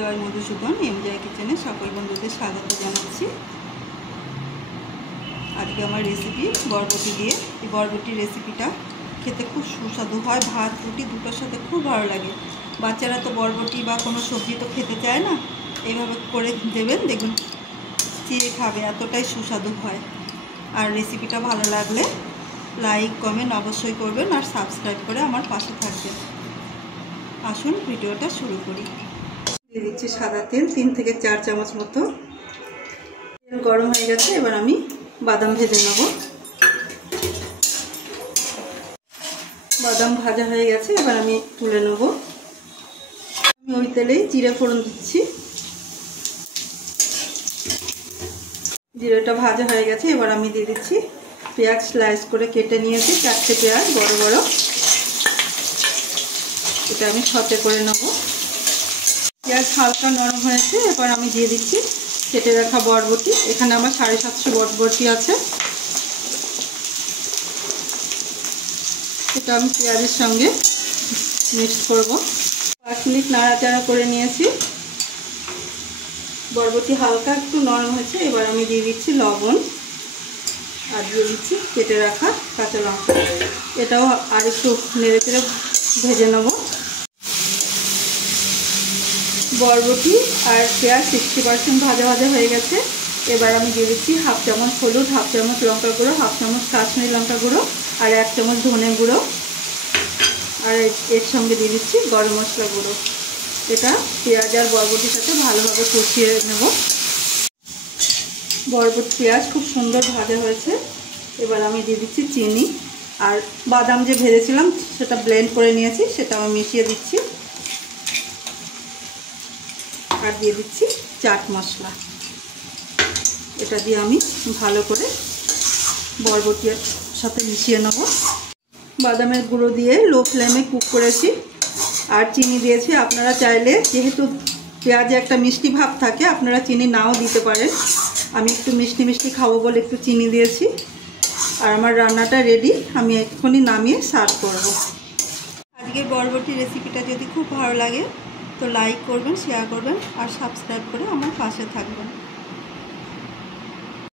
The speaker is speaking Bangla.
জয় মধুসূদন এমজয় কিচেনে সকল বন্ধুদের স্বাগত জানাচ্ছি। আজকে আমার রেসিপি বরবটি দিয়ে। এই বরবটির রেসিপিটা খেতে খুব সুস্বাদু হয়, ভাত রুটি দুটোর সাথে খুব ভালো লাগে। বাচ্চারা তো বরবটি বা কোনো সবজি তো খেতে চায় না, এইভাবে করে দেবেন, দেখবেন চেয়ে খাবে, এতটাই সুস্বাদু হয়। আর রেসিপিটা ভালো লাগলে লাইক কমেন্ট অবশ্যই করবেন আর সাবস্ক্রাইব করে আমার পাশে থাকবেন। আসুন ভিডিওটা শুরু করি। দিয়ে দিচ্ছি সাদা তেল 3 থেকে 4 চামচ মতো। তেল গরম হয়ে গেছে, এবার আমি বাদাম ভেজে নেব। বাদাম ভাজা হয়ে গেছে, এবার আমি তুলে নেব। আমি ওই তেলেই জিরে ফোড়ন দিচ্ছি। জিরেটা ভাজা হয়ে গেছে, এবার আমি দিয়ে দিচ্ছি পেঁয়াজ স্লাইস করে কেটে নিয়েছি, 4টে পেঁয়াজ বড় বড়। এটা আমি সতে করে নেব। পেঁয়াজ হালকা নরম হয়েছে, এবার আমি দিয়ে দিচ্ছি কেটে রাখা বরবটি। এখানে আমার 750 বরবটি আছে। এটা আমি পেঁয়াজের সঙ্গে মিক্স করব। 5 মিনিট নাড়াচাড়া করে নিয়েছি। বরবটি হালকা একটু নরম হয়েছে, এবার আমি দিয়ে দিচ্ছি লবণ আর দিয়ে দিচ্ছি কেটে রাখা কাঁচা লঙ্কা। এটাও আর একটু নেড়ে চেড়ে ভেজে নেব। বরবটি আর পেঁয়াজ 60% ভাজা ভাজা হয়ে গেছে। এবার আমি দিয়ে দিচ্ছি 1/2 চামচ হলুদ, 1/2 চামচ লঙ্কা গুঁড়ো, 1/2 চামচ কাশ্মীরি লঙ্কা গুঁড়ো আর 1 চামচ ধনে গুঁড়ো, আর এর সঙ্গে দিয়ে দিচ্ছি গরম মশলা গুঁড়ো। এটা পেঁয়াজ আর বরবটির সাথে ভালোভাবে কষিয়ে নেব। বরবটি পেঁয়াজ খুব সুন্দর ভাজা হয়েছে। এবার আমি দিয়ে দিচ্ছি চিনি আর বাদাম যে ভেজেছিলাম সেটা ব্লেন্ড করে নিয়েছি, সেটা আমি মিশিয়ে দিচ্ছি। আর দিয়ে দিচ্ছি চাট মশলা। এটা দিয়ে আমি ভালো করে বরবটির সাথে মিশিয়ে নেব। বাদামের গুঁড়ো দিয়ে লো ফ্লেমে কুক করেছি আর চিনি দিয়েছি। আপনারা চাইলে, যেহেতু পেঁয়াজে একটা মিষ্টি ভাব থাকে, আপনারা চিনি নাও দিতে পারেন। আমি একটু মিষ্টি মিষ্টি খাবো বলে একটু চিনি দিয়েছি। আর আমার রান্নাটা রেডি, আমি এক্ষুনি নামিয়ে সার্ভ করব। আজকের বরবটি রেসিপিটা যদি খুব ভালো লাগে তো লাইক করবেন, শেয়ার করবেন আর সাবস্ক্রাইব করে আমার পাশে থাকবেন।